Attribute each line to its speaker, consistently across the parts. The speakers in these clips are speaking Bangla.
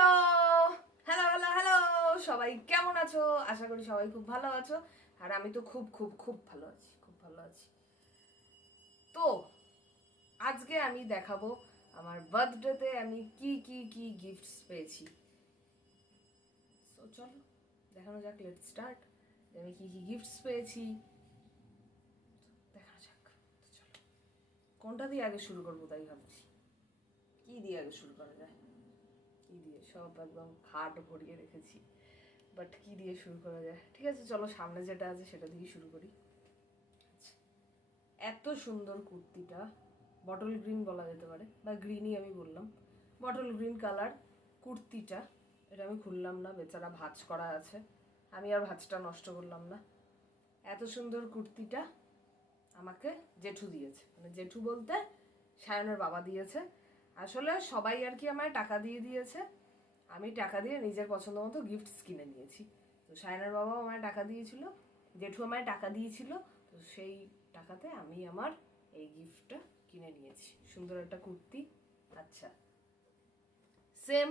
Speaker 1: হ্যালো হ্যালো হ্যালো হ্যালো সবাই কেমন আছো? আশা করি সবাই খুব ভালো আছো। আর আমি তো খুব খুব খুব ভালো আছি, খুব ভালো আছি। তো, আজকে আমি দেখাবো আমার বার্থডেতে আমি কি কি কি গিফটস পেয়েছি। তো চলো, দেখানো যাক লেট স্টার্ট আমি কি কি গিফটস পেয়েছি। দেখানো যাক চলো। কোনটা দিয়ে আগে শুরু করব, তাই ভাবছি। কি দিয়ে আগে শুরু করা যায়? কি দিয়ে সব একদম খাট ভরিয়ে রেখেছি। বাট কি দিয়ে শুরু করা যায়? ঠিক আছে চলো সামনে যেটা আছে সেটা দিয়ে শুরু করি। আচ্ছা, এত সুন্দর কুর্তিটা বটল গ্রিন বলা যেতে পারে বা গ্রিনই আমি বললাম। বটল গ্রিন কালার কুর্তিটা এটা আমি খুললাম না বেচারা ভাজ করা আছে। আমি আর ভাজটা নষ্ট করলাম না। এত সুন্দর কুর্তিটা আমাকে জেঠু দিয়েছে। মানে জেঠু বলতে সায়নের বাবা দিয়েছে। আসলে সবাই আর কি আমায় টাকা দিয়ে দিয়েছে। আমি টাকা দিয়ে নিজের পছন্দ মতো গিফটস কিনে নিয়েছি। তো সায়নার বাবাও আমায় টাকা দিয়েছিল, জেঠু আমায় টাকা দিয়েছিল, তো সেই টাকাতে আমি আমার এই গিফটটা কিনে নিয়েছি। সুন্দর একটা কুর্তি আচ্ছা। সেম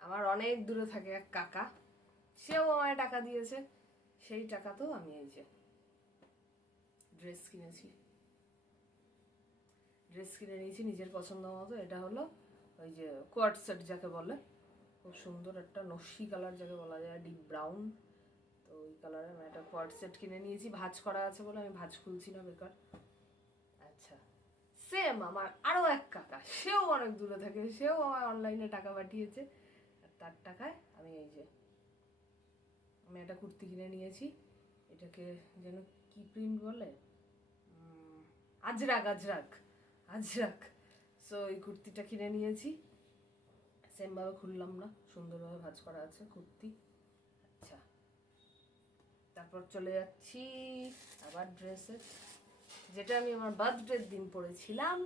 Speaker 1: আমার অনেক দূরে থাকে এক কাকা, সেও আমায় টাকা দিয়েছে। সেই টাকাতেও আমি এই যে ড্রেস কিনেছি। ড্রেস কিনে নিয়েছি নিজের পছন্দ মতো এটা হলো ওই যে কোয়ার্ট সেট যাকে বলে। খুব সুন্দর একটা নস্যি কালার যাকে বলা যায় ডিপ ব্রাউন তো ওই কালারে আমি একটা কোয়ার্ট সেট কিনে নিয়েছি ভাজ করা আছে বলে আমি ভাজ খুলছি না বেকার। আচ্ছা সেম আমার আরও এক কাকা সেও অনেক দূরে থাকে সেও আমার অনলাইনে টাকা পাঠিয়েছে। আর তার টাকায় আমি এই যে আমি একটা কুর্তি কিনে নিয়েছি এটাকে যেন কি প্রিন্ট বলে? উম, আজরাক। আজরাক সো এই কুর্তিটা কিনে নিয়েছি। সেমভাবে খুললাম না, সুন্দরভাবে ভাঁজ করা আছে কুর্তি। আচ্ছা। তারপর চলে যাচ্ছি আবার ড্রেসে যেটা আমি আমার বার্থডের দিন পরেছিলাম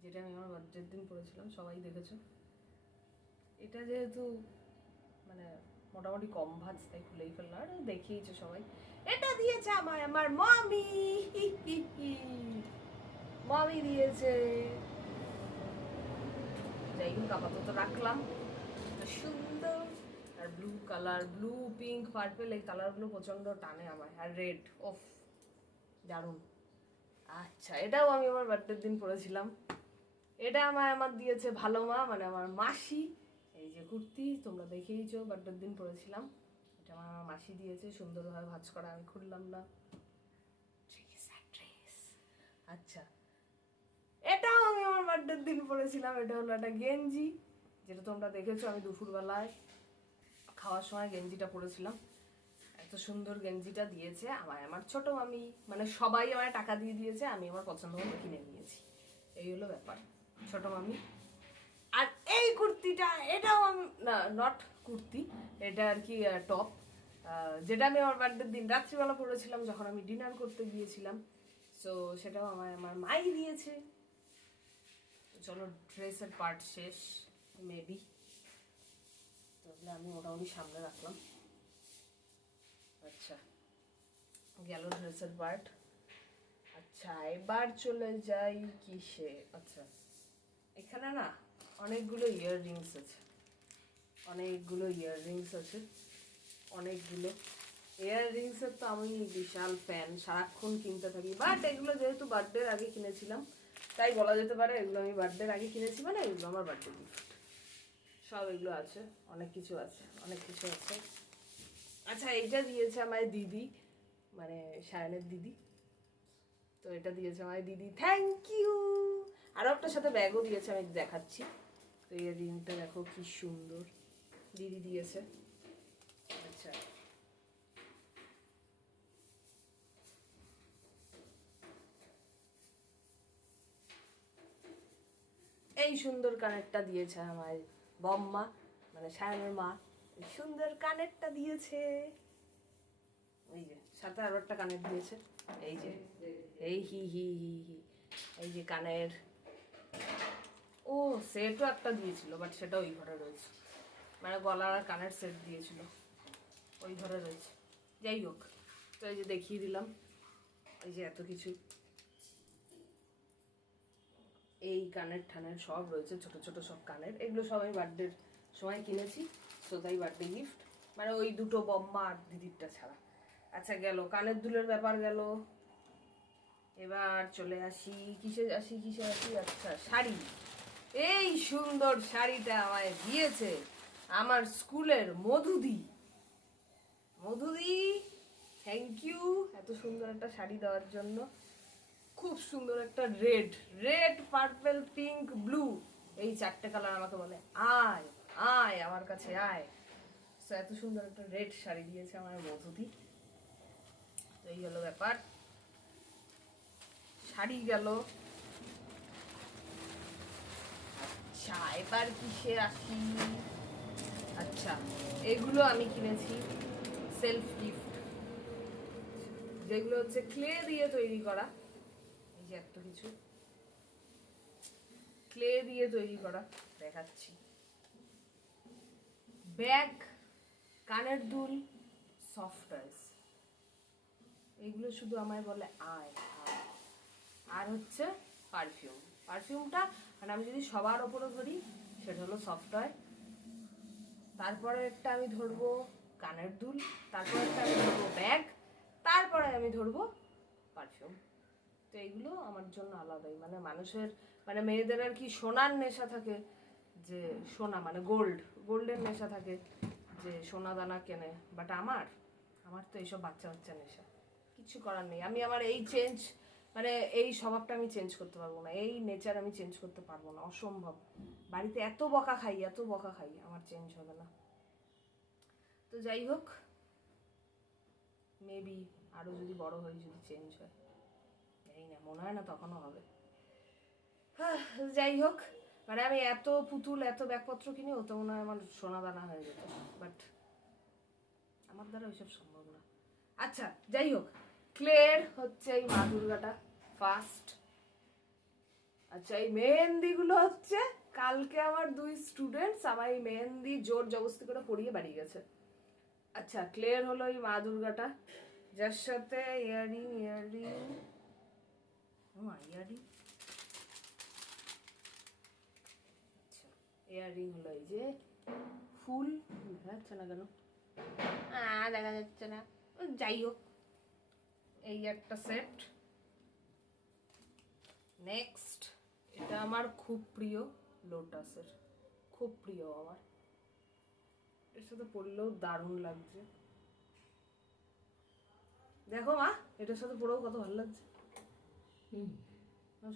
Speaker 1: যেটা আমি আমার বার্থডের দিন পরেছিলাম সবাই দেখেছ। এটা যেহেতু মানে মোটামুটি কম ভাজ, তাই খুলেই ফেলল আর দেখিয়েছে সবাই। এটা দিয়েছে আমায় আমার মামি মামি দিয়েছে। যাই হোক, আপাতত রাখলাম। সুন্দর আর blue colour blue pink purple এই কালারগুলো প্রচণ্ড টানে আমায়, আর রেড ওফ দারুণ। আচ্ছা এটাও আমি আমার বার্থডের দিন পরেছিলাম এটা আমায় আমার দিয়েছে ভালো মা মানে আমার মাসি। এই যে কুর্তি, তোমরা দেখেইছো বার্থডের দিন পরেছিলাম এটা আমার আমার মাসি দিয়েছে, সুন্দরভাবে ভাঁজ করা, আমি খুললাম না। আচ্ছা এটাও আমি আমার বার্থডের দিন পরেছিলাম এটা হলো একটা গেঞ্জি, যেটা তোমরা দেখেছ আমি দুপুরবেলায় খাওয়ার সময় গেঞ্জিটা পরেছিলাম। এত সুন্দর গেঞ্জিটা দিয়েছে আমায়, আমার ছোট মামি মানে সবাই আমায় টাকা দিয়ে দিয়েছে, আমি আমার পছন্দ মতো কিনে নিয়েছি। এই হলো ব্যাপার, ছোট মামি। আর এই কুর্তিটা, এটাও আমি, না নট কুর্তি, এটা আর কি টপ যেটা আমি আমার বার্থডের দিন রাত্রিবেলা পরেছিলাম, যখন আমি ডিনার করতে গিয়েছিলাম। সো সেটাও আমায়, আমার মাই দিয়েছে। চলো, ড্রেসের পার্ট শেষ মেবি তাহলে আমি মোটামুটি সামনে রাখলাম। আচ্ছা গেল ড্রেসের পার্ট আচ্ছা এবার চলে যাই কিসে? আচ্ছা এখানে না অনেকগুলো ইয়াররিংস আছে। অনেকগুলো ইয়াররিংস আছে। অনেকগুলো। ইয়াররিংসের তো আমি বিশাল ফ্যান সারাক্ষণ কিনতে থাকি। বাট এগুলো যেহেতু বার্থডের আগে কিনেছিলাম তাই বলা যেতে পারে, এগুলো আমি বার্থডের আগে কিনেছি মানে এগুলো আমার বার্থডে গিফট সব এগুলো আছে, অনেক কিছু আছে, অনেক কিছু আছে। আচ্ছা এইটা দিয়েছে আমায় দিদি মানে সায়নের দিদি। তো এটা দিয়েছে আমায় দিদি থ্যাংক ইউ আরও একটার সাথে ব্যাগও দিয়েছে, আমি দেখাচ্ছি। তো এই রিংটা দেখো কি সুন্দর। দিদি দিয়েছে আচ্ছা এই সুন্দর কানেরটা দিয়েছে আমার বম্মা মানে সায়নের মা। সুন্দর কানেরটা দিয়েছে। এই যে, সাথে আরও একটা কানের দিয়েছে। এই যে, এই হি হি হি হি, এই যে কানের। ও, সেটও একটা দিয়েছিল বাট সেটা ওই ঘরে রয়েছে। মানে গলার আর কানের সেট দিয়েছিল। ওই ঘরে রয়েছে। যাই হোক, তো এই যে দেখিয়ে দিলাম। এই যে এত কিছু এই কানের ঠানের সব রয়েছে, ছোট ছোট সব কানের। এগুলো সব আমি বার্থডের সময় কিনেছি সোদাই বার্থডে গিফট মানে ওই দুটো বম্মা আর দিদিরটা ছাড়া। আচ্ছা গেল। কানের দুলের ব্যাপার গেল। এবার চলে আসি। কিসে আসি কিসে আসি? আচ্ছা শাড়ি। এই সুন্দর শাড়িটা আমায় দিয়েছে আমার স্কুলের মধুদি। মধুদি থ্যাংক ইউ এত সুন্দর একটা শাড়ি দেওয়ার জন্য। খুব সুন্দর একটা red red purple pink blue এই চারটে কালার আমাকে বলে, আয় আয় আমার কাছে, আয়। তো এত সুন্দর একটা রেড শাড়ি দিয়েছে আমার মধুদি। তো এই হলো ব্যাপার। শাড়ি গেল। আচ্ছা এবার কিসে আসি? আচ্ছা এগুলো আমি কিনেছি সেলফ গিফট যেগুলো হচ্ছে ক্লে দিয়ে তৈরি করা। যে একটা কিছু। ক্লে দিয়ে তৈরি করা। দেখাচ্ছি। ব্যাগ কানের দুল সফট টয়েস এগুলো শুধু আমায় বলে আয় আর হচ্ছে পারফিউম পারফিউমটা মানে আমি যদি সবার ওপরে ধরি, সেটা হলো সফটওয়্যার তারপরে একটা আমি ধরবো কানের দুল, তারপরে একটা আমি ধরবো ব্যাগ তারপরে আমি ধরবো পারফিউম তো এইগুলো আমার জন্য আলাদাই। মানে মানুষের মানে মেয়েদের আর কি সোনার নেশা থাকে যে সোনা মানে গোল্ড গোল্ডের নেশা থাকে যে সোনা দানা কেনে। বাট আমার আমার তো এইসব বাচ্চা বাচ্চা নেশা। কিছু করার নেই। আমি আমার এই চেঞ্জ মানে এই স্বভাবটা আমি চেঞ্জ করতে পারব না। এই নেচার আমি চেঞ্জ করতে পারব না। অসম্ভব। বাড়িতে এত বকা খাই, এত বকা খাই, আমার চেঞ্জ হবে না। তো যাই হোক মেবি আরও যদি বড় হই, যদি চেঞ্জ হয়। জানি না, মনে হয় না তখনও হবে। যাই হোক মানে আমি এত পুতুল, এত ব্যাগপত্র কিনি, ও তো মনে হয় আমার সোনা দানা হয়ে যেত। বাট আমার দ্বারা ওইসব সম্ভব না। আচ্ছা যাই হোক ক্লের হচ্ছে এই মা দুর্গাটা ফার্স্ট আচ্ছা এই মেহেন্দিগুলো হচ্ছে কালকে আমার দুই স্টুডেন্টস আমার এই মেহেন্দি জোর জবস্তি করে পরিয়ে বাড়ি গেছে। আচ্ছা ক্লের হলো এই মা দুর্গাটা, যার সাথে ইয়ারিং ইয়ারিং। ইয়ারিং? আচ্ছা ইয়ারিং হলো এই যে ফুল দেখা যাচ্ছে না কেন? দেখা যাচ্ছে না। যাই হোক, এই একটা সেট। নেক্সট, এটা আমার খুব প্রিয় লোটাসের, খুব প্রিয় আমার। এর সাথে পরলেও দারুণ লাগছে। দেখো মা, এটার সাথে পরেও কত ভালো লাগছে।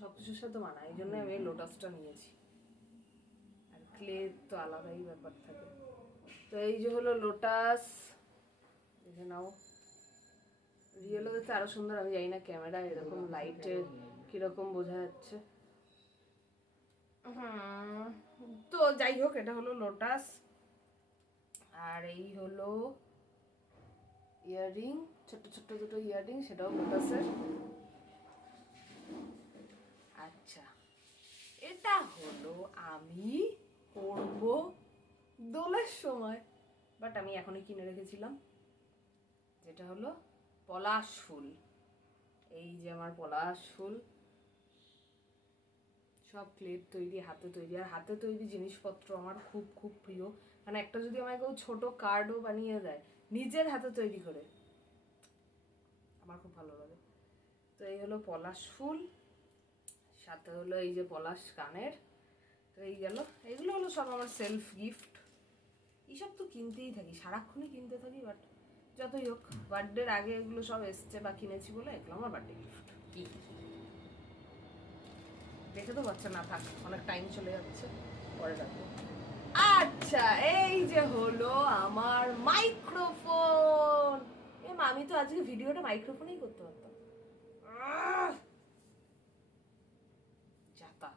Speaker 1: সব কিছুর সাথে মানায়, এই জন্য আমি এই লোটাসটা নিয়েছি। আর ক্লে তো আলাদাই ব্যাপার থাকে। তো এই যে হলো লোটাস দেখে নাও। রিয়েলও দেখতে আরও সুন্দর, আমি জানি না ক্যামেরায় এরকম লাইটে কীরকম বোঝা যাচ্ছে। তো যাই হোক, এটা হলো লোটাস আর এই হলো ইয়াররিং ছোট্ট ছোট্ট দুটো ইয়াররিং সেটাও লোটাসের আচ্ছা এটা হলো আমি পরবো দোলের সময়। বাট আমি এখনই কিনে রেখেছিলাম। যেটা হলো পলাশ ফুল। এই যে আমার পলাশ ফুল। সব প্লেট তৈরি, হাতে তৈরি। আর হাতে তৈরি জিনিসপত্র আমার খুব খুব প্রিয়। মানে একটা যদি আমায় কেউ ছোট কার্ডও বানিয়ে দেয়, নিজের হাতে তৈরি করে, আমার খুব ভালো লাগে। তো এই হলো পলাশ ফুল। সাথে হলো এই যে পলাশ কানের। তো এই গেল। এগুলো হলো সব আমার সেলফ গিফট এইসব তো কিনতেই থাকি সারাক্ষণই কিনতে থাকি বাট যতই হোক বার্থডের আগে এগুলো সব এসছে বা কিনেছি বলে এগুলো আমার বার্থডে গিফট কি? দেখে তো বাচ্চা না থাক অনেক টাইম চলে যাচ্ছে পরে রাখব। আচ্ছা এই যে হলো আমার মাইক্রোফোন এ মা, আমি তো আজকে ভিডিওটা মাইক্রোফোনেই করতে পারতাম আহ! যাতা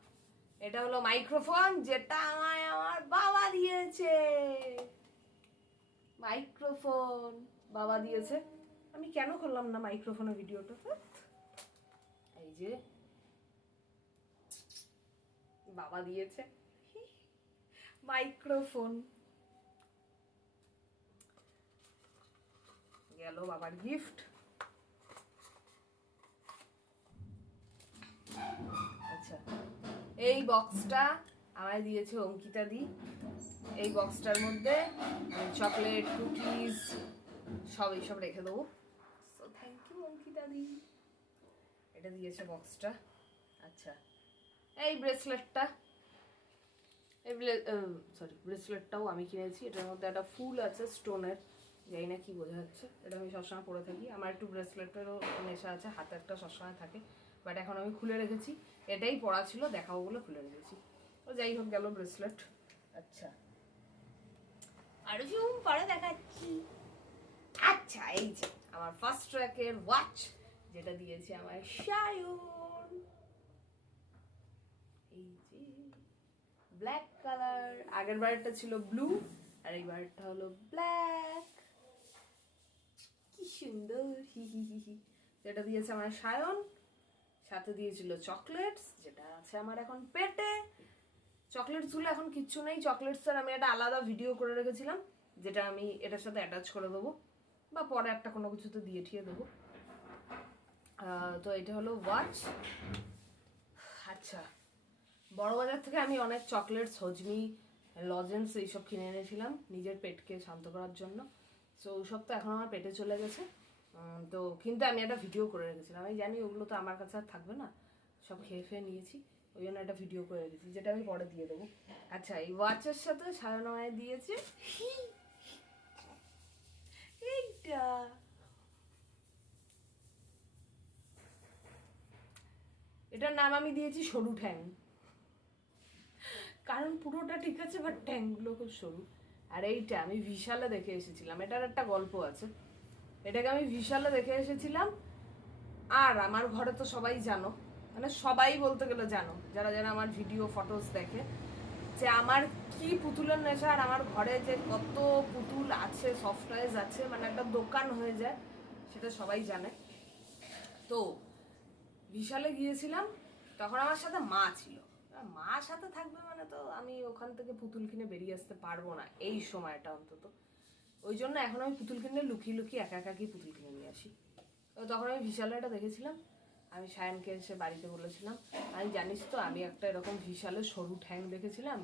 Speaker 1: এটা হলো মাইক্রোফোন, যেটা আমায় আমার বাবা দিয়েছে। মাইক্রোফোন। বাবা দিয়েছে। আমি কেন করলাম না মাইক্রোফোনের ভিডিওটা? এই যে। বাবা দিয়েছে। মাইক্রোফোন। গেল বাবার গিফট। আচ্ছা। এই বক্সটা আমায় দিয়েছে অঙ্কিতা দি। এই বক্সটার মধ্যে চকলেট কুকিজ সব এইসব রেখে দেবো। সো থ্যাংক ইউ অঙ্কিতা দি। এটা দিয়েছে বক্সটা আচ্ছা। এই ব্রেসলেটটা এই সরি ব্রেসলেটটাও আমি কিনেছি। এটার মধ্যে একটা ফুল আছে স্টোনের জানি না কি বোঝা যাচ্ছে। এটা আমি সবসময় পরে থাকি। আমার একটু ব্রেসলেটেরও নেশা আছে হাতে একটা সবসময় থাকে। বাট এখন আমি খুলে রেখেছি। এটাই পড়া ছিল, দেখাবো বলে খুলে রেখেছি। ও যাই হোক, গেল ব্রেসলেট আচ্ছা। আরও জুম পরে দেখাচ্ছি? আচ্ছা এই যে, আমার ফার্স্ট ট্র্যাকের ওয়াচ যেটা দিয়েছে আমার সায়ন এই যে ব্ল্যাক কালার আগের বারটা ছিল ব্লু আর এই বারটা হলো ব্ল্যাক কি সুন্দর, হি হি হি হি। যেটা দিয়েছে আমার সায়ন সাথে দিয়েছিল চকলেটস, যেটা আছে আমার এখন পেটে। চকলেটসগুলো এখন কিচ্ছু নেই। চকলেটস এর আমি একটা আলাদা ভিডিও করে রেখেছিলাম, যেটা আমি এটার সাথে অ্যাটাচ করে দেবো। বা পরে একটা কোনো কিছুতে দিয়ে ঠিয়ে দেবো। তো এটা হলো ওয়াচ আচ্ছা বড়বাজার থেকে আমি অনেক চকলেটস, হজমি, লজেন্স এইসব কিনে এনেছিলাম নিজের পেটকে শান্ত করার জন্য। সো ওসব তো এখন আমার পেটে চলে গেছে। তো কিন্তু আমি একটা ভিডিও করে রেখেছিলাম। আমি জানি ওগুলো তো আমার কাছে আর থাকবে না। সব খেয়ে ফেয়ে নিয়েছি। ওই জন্য একটা ভিডিও করে রেখেছি, যেটা আমি পরে দিয়ে দেবো। আচ্ছা এই ওয়াচের সাথে সাজানো হয় দিয়েছে। এইটা। এটার নাম আমি দিয়েছি সরু ঠ্যাং। কারণ পুরোটা ঠিক আছে বাট ট্যাংগুলো খুব সরু। আর এইটা আমি বিশালে দেখে এসেছিলাম। এটার একটা গল্প আছে। এটাকে আমি বিশালে দেখে এসেছিলাম। আর আমার ঘরে তো সবাই জানো মানে সবাই বলতে গেলে জানো, যারা যারা আমার ভিডিও ফটোস দেখে, যে আমার কি পুতুলের নেশা আর আমার ঘরে যে কত পুতুল আছে সফটওয়্যার আছে মানে একটা দোকান হয়ে যায়, সেটা সবাই জানে। তো বিশালে গিয়েছিলাম, তখন আমার সাথে মা ছিল। মা সাথে থাকবে মানে তো আমি ওখান থেকে পুতুল কিনে বেরিয়ে আসতে পারব না, এই সময়টা অন্তত। ওই জন্য এখন আমি পুতুল কিনে লুকিয়ে লুকিয়ে একা একা গিয়ে পুতুল কিনে নিয়ে আসি। তো তখন আমি এটা দেখেছিলাম, আমি সায়নকে এসে বাড়িতে বলেছিলাম আমি জানিস তো, আমি একটা এরকম বিশালে সরু ঠ্যাং দেখেছিলাম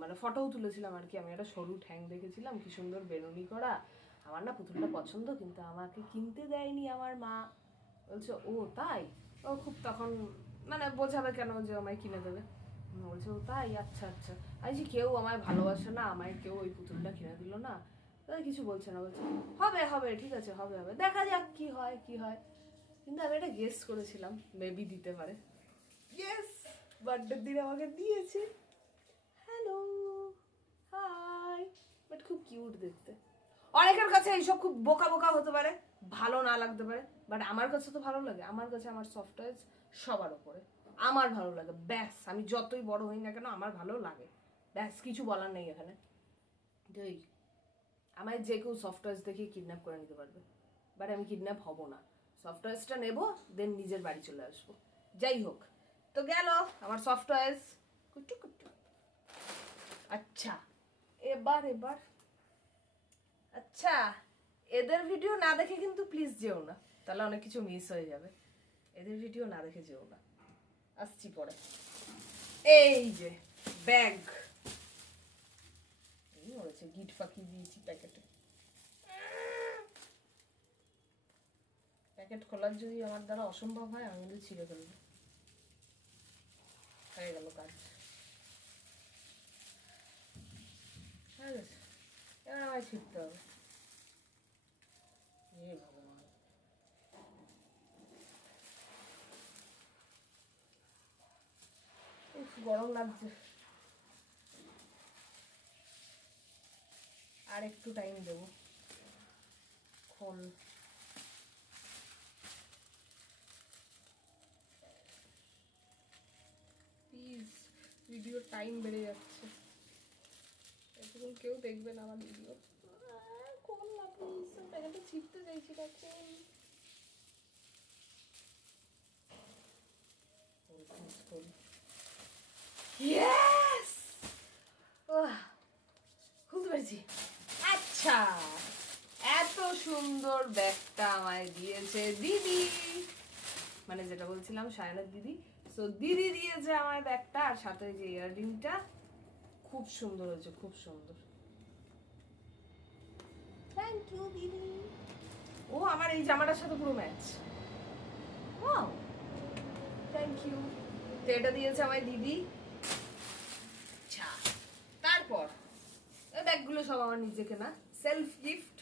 Speaker 1: মানে ফটোও তুলেছিলাম আর কি, আমি একটা সরু ঠ্যাং দেখেছিলাম, কি সুন্দর বেনুনি করা, আমার না পুতুলটা পছন্দ, কিন্তু আমাকে কিনতে দেয়নি আমার মা। বলছে, ও, তাই? ও খুব তখন মানে বোঝাবে কেন যে আমায় কিনে দেবে। বলছে ও তাই? আচ্ছা আচ্ছা। আমি যে কেউ আমায় ভালোবাসে না আমায় কেউ ওই পুতুলটা কিনে দিল না? তাই কিছু বলছে না। বলছে হবে হবে ঠিক আছে হবে হবে। দেখা যাক কি হয় কি হয়। কিন্তু আমি এটা গেস করেছিলাম মেবি দিতে পারে। ইয়েস বার্থডের দিন আমাকে দিয়েছে। হ্যালো হাই বাট খুব কিউট দেখতে। অনেকের কাছে এইসব খুব বোকা বোকা হতে পারে। ভালো না লাগতে পারে বাট আমার কাছে তো ভালো লাগে। আমার কাছে আমার সফটওয়্যার সবার ওপরে আমার ভালো লাগে, ব্যাস, আমি যতই বড় হই না কেন আমার ভালো লাগে। ব্যাস, কিছু বলার নেই এখানে। এই আমায় যে কেউ সফটওয়্যার দেখিয়ে কিডন্যাপ করে নিতে পারবে। বাট আমি কিডন্যাপ হব না। সফটওয়্যারসটা নেব দেন নিজের বাড়ি চলে আসব। যাই হোক, তো গেল আমার সফটওয়্যার কুটু কুটু। আচ্ছা এবার এবার। আচ্ছা এদের ভিডিও না দেখে কিন্তু প্লিজ যেও না। তাহলে অনেক কিছু মিস হয়ে যাবে। এদের ভিডিও না দেখে যেও না। আসছি পরে। এই যে ব্যাগ এই হয়েছে গিট ফাঁকি দিয়েছি প্যাকেটে প্যাকেট খোলার যদি আমার দ্বারা অসম্ভব হয়, আমি কিন্তু ছিঁড়ে ফেলব। হয়ে গেল কাজ। হয়ে গেছে। এবার আমায় ছিঁড়তে হবে। এ ভগবান গরম লাগছে আর একটু টাইম দেবো খোল প্লিজ ভিডিও টাইম বেড়ে যাচ্ছে। এতক্ষণ কেউ দেখবে না আমার ভিডিও আচ্ছা এত সুন্দর ব্যাগটা আমায় দিয়েছে দিদি। মানে যেটা বলছিলাম, সায়নের দিদি। সো দিদি দিয়েছে আমার ব্যাগটা, আর সাথে যে ইয়াররিংটা খুব সুন্দর হয়েছে, খুব সুন্দর। থ্যাংক ইউ দিদি। ও আমার এই জামাটার সাথে পুরো ম্যাচ ওয়াও থ্যাংক ইউ তো এটা দিয়েছে আমার দিদি। আচ্ছা তারপর। ব্যাগগুলো সব আমার নিজে কেনা সেলফ গিফট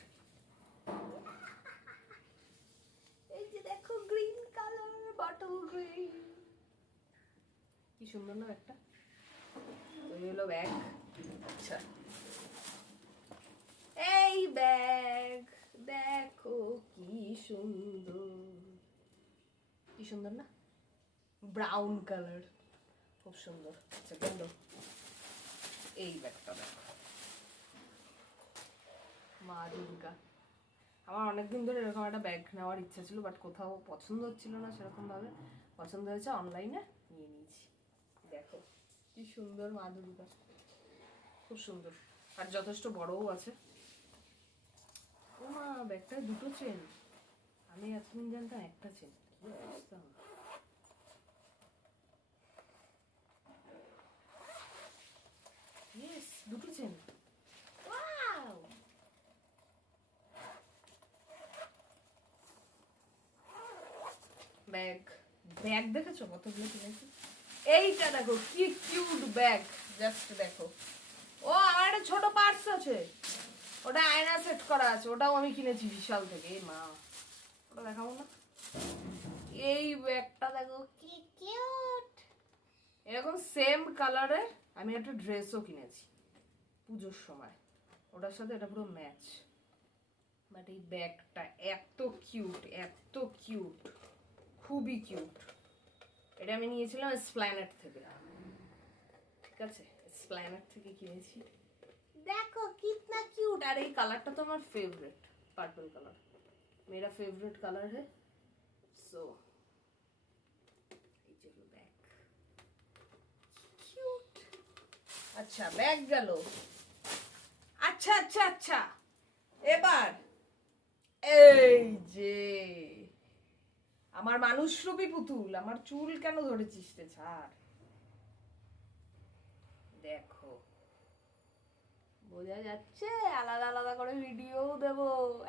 Speaker 1: এই যে দেখো গ্রিন কালার বটল গ্রিন কি সুন্দর না একটা? তো হলো ব্যাগ আচ্ছা এই ব্যাগ, দেখো কি সুন্দর। কি সুন্দর না? ব্রাউন কালার খুব সুন্দর। আচ্ছা গেল এই ব্যাগটা দেখো। মা দুর্গা। আমার অনেকদিন ধরে এরকম একটা ব্যাগ নেওয়ার ইচ্ছা ছিল বাট কোথাও পছন্দ হচ্ছিল না সেরকম ভাবে পছন্দ হয়েছে অনলাইনে নিয়ে নিয়েছি। দেখো, কি সুন্দর মা দুর্গা। খুব সুন্দর। আর যথেষ্ট বড়ও আছে। ও মা ব্যাগটায় দুটো চেন। আমি এতদিন জানতাম একটা চেন। কি অবস্থা। Yes, দুটো চেন। Wow bag. ব্যাগ দেখেছ কতগুলো কিনেছি এইটা দেখো কি কিউট ব্যাগ জাস্ট দেখো। ও আমার একটা ছোট পার্স আছে। ওটা আয়না সেট করা আছে, ওটাও আমি কিনেছি বিশাল থেকে, এই মা। ওটা দেখাবো না? এই ব্যাগটা দেখো, কি কিউট এরকম সেম কালারের আমি একটা ড্রেসও কিনেছি পুজোর সময়। ওটার সাথে এটা পুরো ম্যাচ বাট এই ব্যাগটা এত কিউট এত কিউট খুবই কিউট এটা আমি নিয়েছিলাম স্প্ল্যানেট থেকে। ঠিক আছে? স্প্ল্যানেট থেকে কিনেছি। দেখো, কিতনা কিউট আর এই কালারটা তো আমার ফেভারিট পার্পল কালার মেরা ফেভারিট কালার है সো এই যে ব্যাগ কিউট আচ্ছা ব্যাগ গেল। আচ্ছা আচ্ছা আচ্ছা। এবার, এই যে, আমার মানুষ মানুষরূপী পুতুল, আমার চুল কেন ধরেছিস রে ছাড়? দেখ। বোঝা যাচ্ছে, আলাদা আলাদা করে ভিডিও দেব,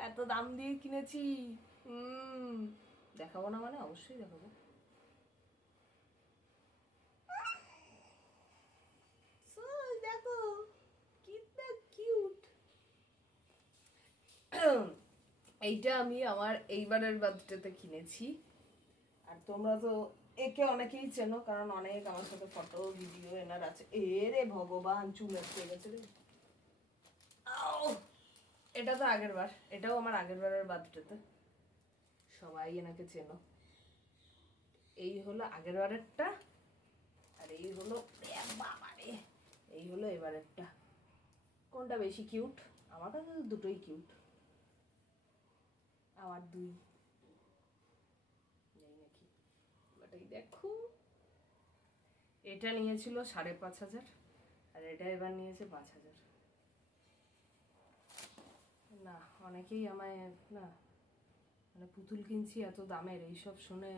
Speaker 1: এত দাম দিয়ে কিনেছি। হুম, দেখাবো না মানে? অবশ্যই দেখাবো। এইটা আমি আমার এইবারের বার্থডেতে কিনেছি। আর তোমরা তো একে অনেকেই চেনো, কারণ অনেক আমার সাথে ফটো ভিডিও এনার আছে। এ রে ভগবান, চুল আসতে গেছে রে! এটা তো আগের বার। এটাও আমার আগের বারের বার্থডেতে। সবাই এনাকে চেনো। এই হলো আগের বারেরটা, আর এই হলো বাবারে। এই হলো এবারেরটা। কোনটা বেশি কিউট? আমার কাছে তো দুটোই কিউট। আমার দুই। নেই নাকি। বাট এই দেখো? এটা নিয়েছিল সাড়ে পাঁচ হাজার, আর এটা এবার নিয়েছে পাঁচ হাজার। না, অনেকেই আমায়, না মানে পুতুল কিনছি এত দামের, এইসব শুনে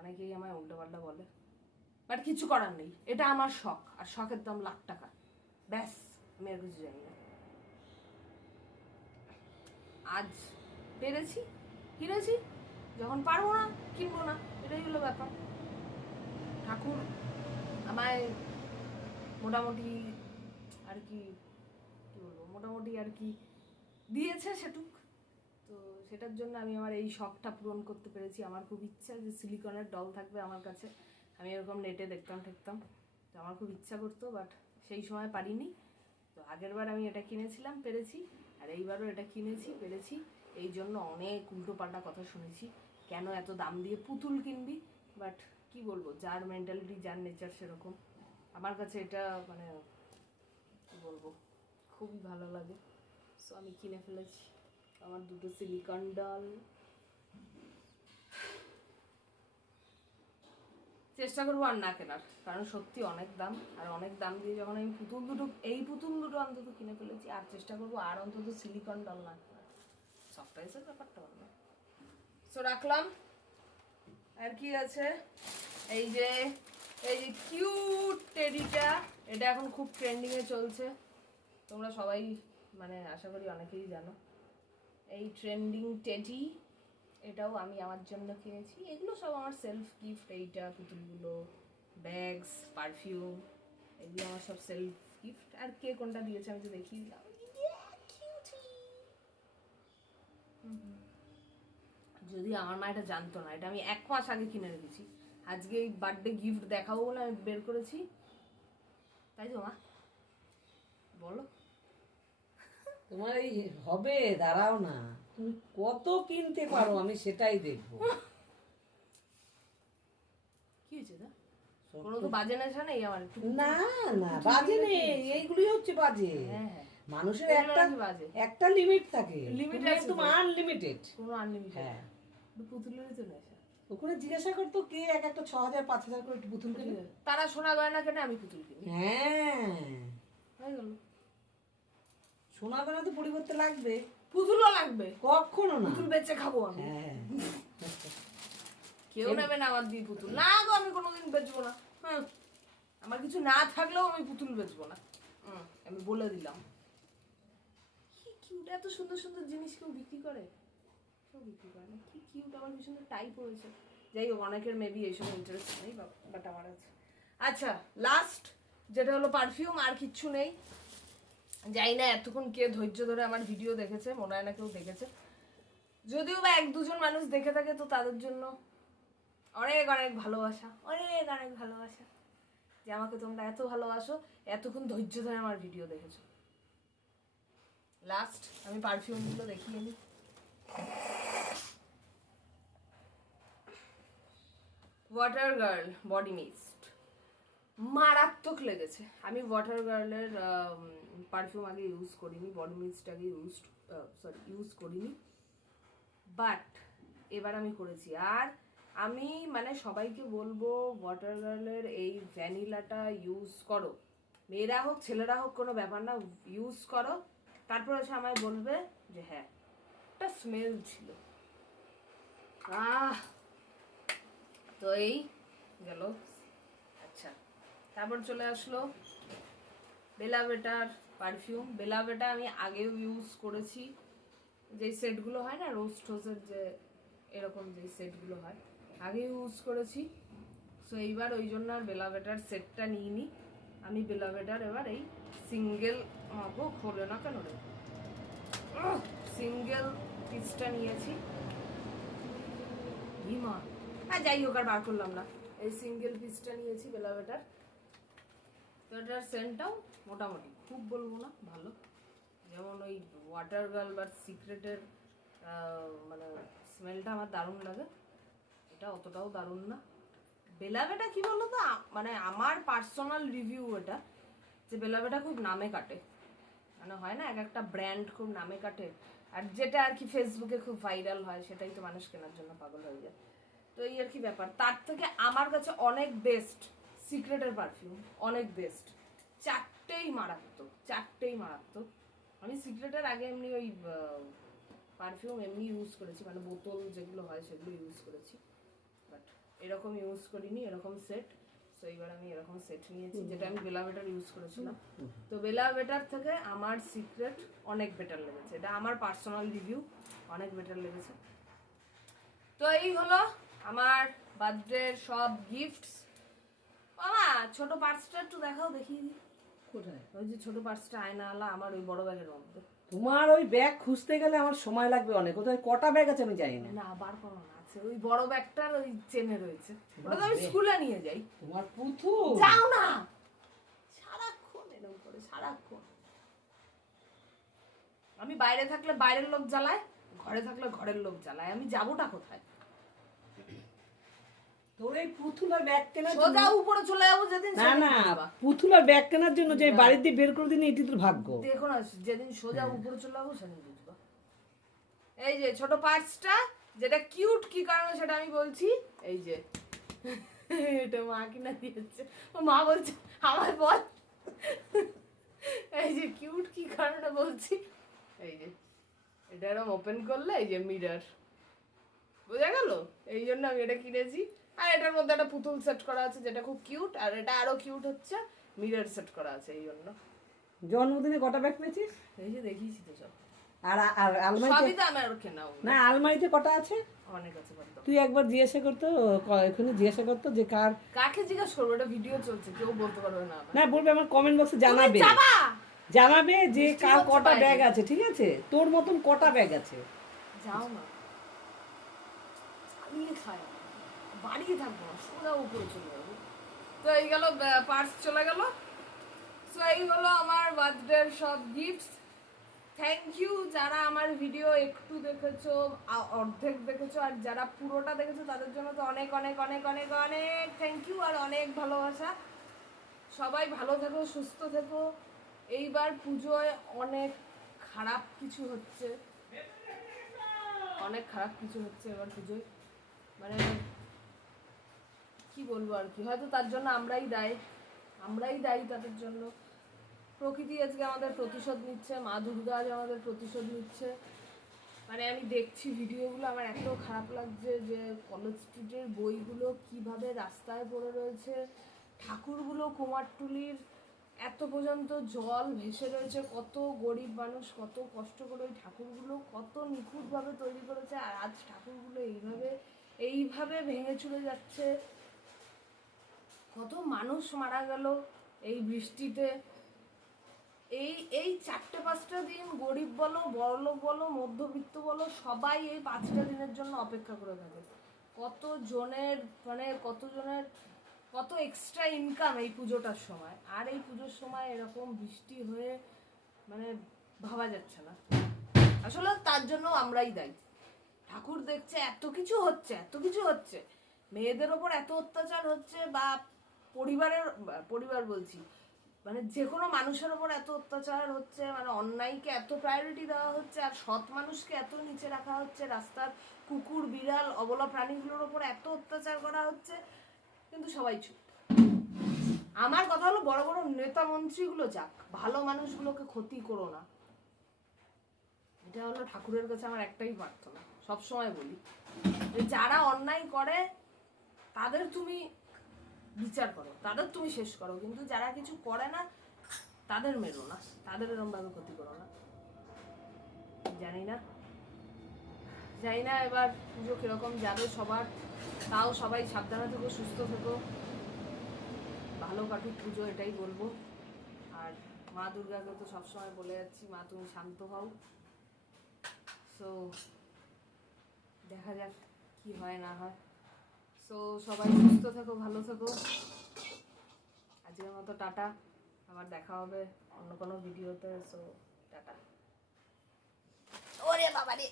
Speaker 1: অনেকেই আমায় উল্টোপাল্টা বলে। বাট কিছু করার নেই, এটা আমার শখ, আর শখের দাম লাখ টাকা। ব্যাস, আমি আর কিছু জানি না। আজ পেরেছি, কিনেছি, যখন পারব না, কিনবো না, এটাই হলো ব্যাপার। ঠাকুর আমায় মোটামুটি আর কি কি বলব, মোটামুটি আর কি দিয়েছে সেটুক। তো সেটার জন্য আমি আমার এই শখটা পূরণ করতে পেরেছি। আমার খুব ইচ্ছা যে সিলিকনের ডল থাকবে আমার কাছে। আমি এরকম নেটে দেখতাম, ঠেকতাম। তো আমার খুব ইচ্ছা করতো বাট সেই সময় পারিনি। তো আগের বার আমি এটা কিনেছিলাম, পেরেছি। আর এইবারও এটা কিনেছি, পেরেছি। এই জন্য অনেক উল্টো পাল্টা কথা শুনেছি। কেন এত দাম দিয়ে পুতুল কিনবি? বাট কি বলব, যার মেন্টালিটি যার নেচার সেরকম। আমার কাছে এটা মানে কি বলব, খুবই ভালো লাগে। সো আমি কিনে ফেলেছি। আমার দুটো সিলিকন ডাল চেষ্টা করব আর না কেনার, কারণ সত্যি অনেক দাম। আর অনেক দাম দিয়ে যখন আমি পুতুল দুটো, এই পুতুল দুটো অন্তত কিনে ফেলেছি, আর চেষ্টা করব আর অন্তত সিলিকন ডাল না কেনার। সফটওয়্যারের ব্যাপারটা অন্য। সো রাখলাম। আর কি আছে? এই যে এই যে কিউট টেডিটা এটা এখন খুব ট্রেন্ডিংয়ে চলছে। তোমরা সবাই মানে আশা করি অনেকেই জানো। এই ট্রেন্ডিং টেডি এটাও আমি আমার জন্য কিনেছি। এগুলো সব আমার সেলফ গিফট এইটা, পুতুলগুলো ব্যাগস পারফিউম এগুলো আমার সব সেলফ গিফট আর কে কোনটা দিয়েছে আমি তো দেখি যদি আমার মা এটা জানতো না, এটা আমি এক মাস আগে কিনে রেখেছি। আজকে এই বার্থডে গিফট দেখাবো বলে আমি বের করেছি। তাই তো মা? বলো।
Speaker 2: তোমার এই হবে দাঁড়াও না। তুমি কত কিনতে পারো আমি সেটাই দেখব।
Speaker 1: কি হয়েছে দা কোনো তো বাজে নেশা নেই আমার
Speaker 2: না না বাজে নেই এইগুলি হচ্ছে বাজে।
Speaker 1: হ্যাঁ হ্যাঁ।
Speaker 2: মানুষের একটা
Speaker 1: বাজে?
Speaker 2: একটা লিমিট থাকে। একদম আনলিমিটেড
Speaker 1: কোনো আনলিমিটেড
Speaker 2: হ্যাঁ।
Speaker 1: পুতুলেরই তো নেশা।
Speaker 2: ওখানে জিজ্ঞাসা করতো কে এক একটা ছ হাজার পাঁচ হাজার করে পুতুল কেনে?
Speaker 1: তারা সোনা গয়না কেনে আমি পুতুল কিনি।
Speaker 2: হ্যাঁ।
Speaker 1: হয়ে গেল।
Speaker 2: সোনা দানা তো পরিবর্তে লাগবে?
Speaker 1: পুতুলও লাগবে।
Speaker 2: কখনো না।
Speaker 1: পুতুল বেচে খাব আমি।
Speaker 2: হ্যাঁ।
Speaker 1: কেউ নেবে না আমার দিয়ে পুতুল। না গো আমি কোনোদিন বেচবো না। হুম। আমার কিছু না থাকলেও আমি পুতুল বেচবো না। হুম আমি বলে দিলাম। কি কিউট এত সুন্দর সুন্দর জিনিস কেউ বিক্রি করে? কেউ বিক্রি করে না। কি কিউট আমার কি সুন্দর টাইপ হয়েছে। যাই হোক অনেকের মেবি এইসব ইন্টারেস্ট নেই বাট আমার আছে। আচ্ছা লাস্ট যেটা হলো পারফিউম আর কিচ্ছু নেই। জানি না এতক্ষণ কে ধৈর্য ধরে আমার ভিডিও দেখেছে, মনে হয় না কেউ দেখেছে। যদিও বা এক দুজন মানুষ দেখে থাকে তো তাদের জন্য অনেক অনেক ভালোবাসা, অনেক অনেক ভালোবাসা। যে আমাকে তোমরা এত ভালোবাসো, এতক্ষণ ধৈর্য ধরে আমার ভিডিও দেখেছ। লাস্ট আমি পারফিউমগুলো দেখিয়ে নিই ওয়াটার গার্ল বডি মিস্ট মারাত্মক লেগেছে। আমি ওয়াটার গার্লের পারফিউম আগে ইউজ করিনি বডি আগে ইউজ সরি ইউজ করিনি। বাট এবার আমি করেছি। আর আমি মানে সবাইকে বলব ওয়াটার গার্লের এই ভ্যানিলাটা ইউজ করো। মেয়েরা হোক, ছেলেরা হোক, কোনো ব্যাপার না ইউজ করো। তারপর হচ্ছে আমায় বলবে যে হ্যাঁ একটা স্মেল ছিল। আহ, তো এই গেল তারপর চলে আসলো বেলাভেটার পারফিউম বেলাভেটা আমি আগেও ইউজ করেছি। যে সেটগুলো হয় না রোজ টোজের যে এরকম যে সেটগুলো হয় আগে ইউজ করেছি। সো এইবার ওই জন্য আর বেলাভেটার সেটটা নিইনি। আমি বেলাভেটার এবার এই সিঙ্গেল গো খোলে না কেন রে? সিঙ্গেল পিসটা নিয়েছি। হিমা। হ্যাঁ যাই হোক, আর বার করলাম না। এই সিঙ্গেল পিসটা নিয়েছি বেলাভেটার। তো এটার সেন্টটাও মোটামুটি, খুব বলব না, ভালো। যেমন ওই ওয়াটার গার্ল বা সিক্রেটের মানে স্মেলটা আমার দারুণ লাগে। এটা অতটাও দারুণ না। বেলাভেটা কি বলো তো মানে আমার পার্সোনাল রিভিউ এটা, যে বেলাভেটা খুব নামে কাটে। মানে হয় না, এক একটা ব্র্যান্ড খুব নামে কাটে। আর যেটা আর কি ফেসবুকে খুব ভাইরাল হয়, সেটাই তো মানুষ কেনার জন্য পাগল হয়ে যায়। তো এই আর কি ব্যাপার। তার থেকে আমার কাছে অনেক বেস্ট সিক্রেটের পারফিউম অনেক বেস্ট চারটেই মারাত্মক চারটেই মারাত্মক। আমি সিক্রেটের আগে এমনি ওই পারফিউম এমনি ইউজ করেছি মানে বোতল যেগুলো হয় সেগুলো ইউজ করেছি। বাট এরকম ইউজ করিনি এরকম সেট তো এইবার আমি এরকম সেট নিয়েছি যেটা আমি বেলা বেটার ইউজ করেছিলাম। তো বেলা বেটার থেকে আমার সিক্রেট অনেক বেটার লেগেছে। এটা আমার পার্সোনাল রিভিউ অনেক বেটার লেগেছে। তো এই হলো আমার বার্থডের সব গিফটস বাবা ছোট পার্সটা একটু দেখাও দিই।
Speaker 2: কোথায়?
Speaker 1: ওই যে ছোট পার্সটা আয়নাওয়ালা আমার ওই বড় ব্যাগের মধ্যে।
Speaker 2: তোমার ওই ব্যাগ খুঁজতে গেলে আমার সময় লাগবে অনেক। কোথায়? কটা ব্যাগ আছে আমি জানি না।
Speaker 1: না বার করো না আছে। ওই বড় ব্যাগটার ওই চেনে রয়েছে। ওটা তো আমি স্কুলে নিয়ে যাই।
Speaker 2: তোমার পুতুল?
Speaker 1: যাও না! সারাক্ষণ এরকম করে সারাক্ষণ। আমি বাইরে থাকলে বাইরের লোক জ্বালায় ঘরে থাকলে ঘরের লোক জ্বালায়। আমি যাবোটা কোথায়?
Speaker 2: তোর এই পুতুল ব্যাগ কেনার
Speaker 1: সোজা উপরে চলে যাব যেদিন
Speaker 2: না না। ব্যাগ কেনার জন্য যে বাড়ি দিয়ে বের করে দিন এটি তোর ভাগ্য।
Speaker 1: দেখো না যেদিন সোজা উপরে চলে যাব সেদিন বুঝবা। এই যে ছোট পার্টসটা যেটা কিউট কি কারণে সেটা আমি বলছি এই যে। এটা মা কিনা দিয়েছে। ও মা বলছে আমায় বল। এই যে কিউট কি কারণে বলছি? এই যে এটা এরকম ওপেন করলে এই যে মিরর বোঝা গেল? এই জন্য আমি এটা কিনেছি। আর এটার মধ্যে একটা পুতুল সেট করা আছে যেটা খুব কিউট আর এটা আরও কিউট হচ্ছে মিরর সেট করা আছে এই জন্য।
Speaker 2: জন্মদিনে কটা ব্যাগ পেয়েছিস?
Speaker 1: এই যে দেখিয়েছি তো সব।
Speaker 2: আর আর আলমারিতে
Speaker 1: সবই তো আমার কেনা
Speaker 2: না আলমারিতে কটা আছে?
Speaker 1: অনেক আছে
Speaker 2: তুই একবার জিজ্ঞাসা করতো এখানে জিজ্ঞাসা করতো যে কার
Speaker 1: কাকে জিজ্ঞাসা করব? এটা ভিডিও চলছে কেউ বলতে পারবে না
Speaker 2: না বলবে আমার কমেন্ট বক্সে জানাবে। জানাবে যে কার কটা ব্যাগ আছে ঠিক আছে? তোর মতন কটা ব্যাগ আছে?
Speaker 1: যাও না খায়। বাড়িয়ে থাকব সোজা উপরে চলে যাব। তো এই গেল পার্স চলে গেল। সো এই হলো আমার বার্থডের সব গিফটস থ্যাংক ইউ যারা আমার ভিডিও একটু দেখেছ অর্ধেক দেখেছ, আর যারা পুরোটা দেখেছ, তাদের জন্য তো অনেক অনেক অনেক অনেক অনেক থ্যাংক ইউ আর অনেক ভালোবাসা। সবাই ভালো থেকো, সুস্থ থেকো। এইবার পুজোয় অনেক খারাপ কিছু হচ্ছে। অনেক খারাপ কিছু হচ্ছে এবার পুজোয়। মানে কি বলব আর কি? হয়তো তার জন্য আমরাই দায়ী। আমরাই দায়ী তাদের জন্য। প্রকৃতি আজকে আমাদের প্রতিশোধ নিচ্ছে, মা দুর্গা আজ আমাদের প্রতিশোধ নিচ্ছে। মানে আমি দেখছি ভিডিওগুলো, আমার এত খারাপ লাগছে যে কলেজ স্ট্রিটের বইগুলো কীভাবে রাস্তায় পড়ে রয়েছে। ঠাকুরগুলো কুমারটুলির এত পর্যন্ত জল ভেসে রয়েছে, কত গরিব মানুষ কত কষ্ট করে ওই ঠাকুরগুলো কত নিখুঁতভাবে তৈরি করেছে, আর আজ ঠাকুরগুলো এইভাবে এইভাবে ভেঙে চুরে যাচ্ছে। কত মানুষ মারা গেল এই বৃষ্টিতে? এই এই চারটে পাঁচটা দিন গরিব বলো বড়লোক বলো, মধ্যবিত্ত বলো, সবাই এই পাঁচটা দিনের জন্য অপেক্ষা করে থাকে। কত জনের মানে কত জনের, কত এক্সট্রা ইনকাম এই পুজোটার সময়। আর এই পুজোর সময় এরকম বৃষ্টি হয়ে মানে ভাবা যাচ্ছে না। আসলে তার জন্য আমরাই দায়ী। ঠাকুর দেখছে, এত কিছু হচ্ছে, এত কিছু হচ্ছে। মেয়েদের ওপর এত অত্যাচার হচ্ছে বা পরিবারের, পরিবার বলছি মানে যে কোনো মানুষের ওপর এত অত্যাচার হচ্ছে মানে অন্যায়কে এত প্রায়োরিটি দেওয়া হচ্ছে, আর সৎ মানুষকে এত নিচে রাখা হচ্ছে, রাস্তার কুকুর, বিড়াল, অবলা প্রাণীগুলোর ওপর এত অত্যাচার করা হচ্ছে, কিন্তু সবাই চুপ। আমার কথা হলো বড় বড় নেতা মন্ত্রীগুলো যাক, ভালো মানুষগুলোকে ক্ষতি করো না। এটা হলো ঠাকুরের কাছে আমার একটাই প্রার্থনা, সবসময় বলি যে যারা অন্যায় করে, তাদের তুমি বিচার করো, তাদের তুমি শেষ করো, কিন্তু যারা কিছু করে না, তাদের মেরো না, তাদের এরকম ভাবে ক্ষতি করো না। জানি না। জানি না এবার পুজো কীরকম যাবে সবার, তাও সবাই সাবধানে থেকো, সুস্থ থেকো। ভালো কাটুক পুজো, এটাই বলব। আর মা দুর্গাকে তো সবসময় বলে যাচ্ছি, মা তুমি শান্ত হও। সো দেখা যাক কি হয়, না হয়। সো সবাই সুস্থ থাকো, ভালো থাকো। আজকের মতো টাটা। আবার দেখা হবে অন্য কোনো ভিডিওতে সো টাটা। ওরে বাবা রে